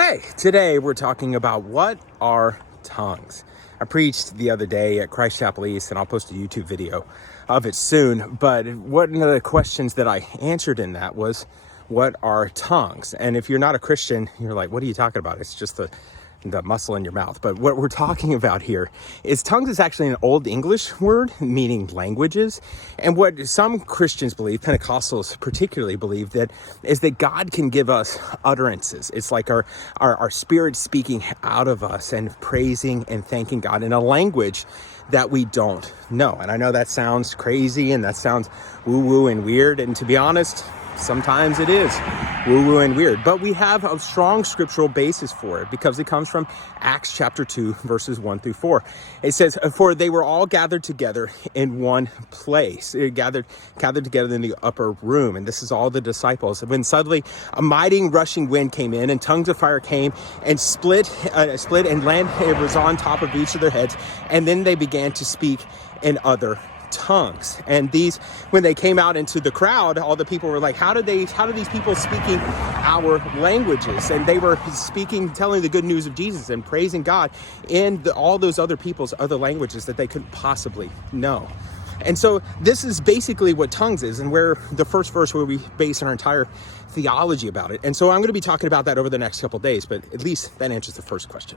Hey, today we're talking about what are tongues. I preached the other day at Christ Chapel East, and I'll post a YouTube video of it soon. But one of the questions that I answered in that was, what are tongues? And if you're not a Christian, you're like, what are you talking about? It's just the muscle in your mouth. But what we're talking about here is tongues is actually an Old English word meaning languages. And what some Christians believe, Pentecostals particularly believe, that is that God can give us utterances. It's like our spirit speaking out of us and praising and thanking God in a language that we don't know. And I know that sounds crazy and that sounds woo-woo and weird. And to be honest, sometimes it is woo-woo and weird, but we have a strong scriptural basis for it because it comes from Acts chapter 2, verses 1-4. It says, for they were all gathered together in one place, gathered together in the upper room. And this is all the disciples. When suddenly a mighty rushing wind came in and tongues of fire came and split and landed. It was on top of each of their heads. And then they began to speak in other tongues. And these, when they came out into the crowd, all the people were like, how do these people speaking our languages? And they were speaking, telling the good news of Jesus and praising God in all those other people's other languages that they couldn't possibly know. And so this is basically what tongues is, and where the first verse where we base our entire theology about it. And so I'm going to be talking about that over the next couple of days, but at least that answers the first question.